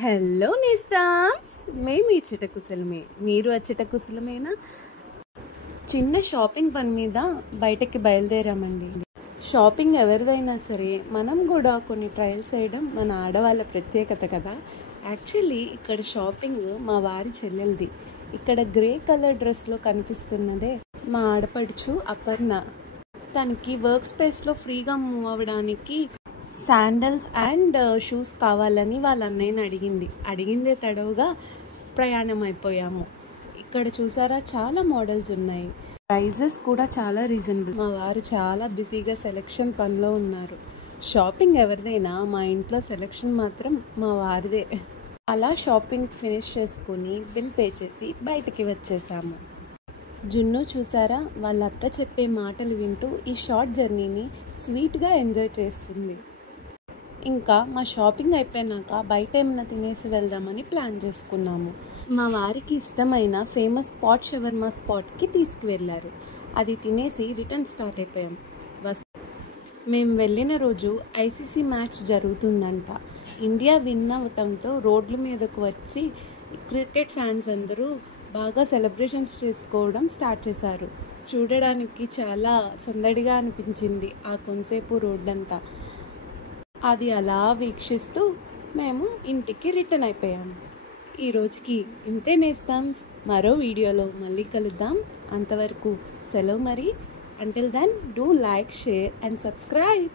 Hello నేస్తామ్స్, మేము ఈ చిటకుశలమే, మీరు ఆ చిటకుశలమేనా? చిన్న షాపింగ్ పని మీద బయటకి బయలుదేరామండి. షాపింగ్ ఎవరిదైనా సరే మనం కూడా కొన్ని ట్రయల్స్ వేయడం మన ఆడవాళ్ళ ప్రత్యేకత కదా. యాక్చువల్లీ ఇక్కడ షాపింగ్ మా వారి చెల్లెలది. ఇక్కడ గ్రే కలర్ డ్రెస్లో కనిపిస్తున్నదే మా ఆడపడుచు అపర్ణ. తనకి వర్క్ స్పేస్లో ఫ్రీగా మూవ్ అవ్వడానికి శాండల్స్ అండ్ షూస్ కావాలని వాళ్ళ అన్నయ్యని అడిగిందే తడవుగా ప్రయాణం అయిపోయాము. ఇక్కడ చూసారా, చాలా మోడల్స్ ఉన్నాయి. ప్రైజెస్ కూడా చాలా రీజనబుల్. మా వారు చాలా బిజీగా సెలెక్షన్ పనిలో ఉన్నారు. షాపింగ్ ఎవరిదైనా మా ఇంట్లో సెలెక్షన్ మాత్రం మా వారిదే. అలా షాపింగ్ ఫినిష్ చేసుకుని బిల్ పే చేసి బయటికి వచ్చేసాము. జున్ను చూసారా, వాళ్ళ అత్త చెప్పే మాటలు వింటూ ఈ షార్ట్ జర్నీని స్వీట్గా ఎంజాయ్ చేస్తుంది. ఇంకా మా షాపింగ్ అయిపోయినాక బయట ఏమైనా తినేసి వెళ్దామని ప్లాన్ చేసుకున్నాము. మా వారికి ఇష్టమైన ఫేమస్ పాట్ షవర్మా స్పాట్కి తీసుకువెళ్ళారు. అది తినేసి రిటర్న్ స్టార్ట్ అయిపోయాం. మేము వెళ్ళిన రోజు ఐసీసీ మ్యాచ్ జరుగుతుందంట. ఇండియా విన్ అవ్వటంతో రోడ్ల మీదకు వచ్చి క్రికెట్ ఫ్యాన్స్ అందరూ బాగా సెలబ్రేషన్స్ చేసుకోవడం స్టార్ట్ చేశారు. చూడడానికి చాలా సందడిగా అనిపించింది ఆ కొంతసేపు రోడ్డంతా. అది అలా వీక్షిస్తూ మేము ఇంటికి రిటర్న్ అయిపోయాము. ఈ రోజుకి ఇంతే నేస్తాం. మరో వీడియోలో మళ్ళీ కలుద్దాం. అంతవరకు సెలవు మరి. Until then, do like, share and subscribe.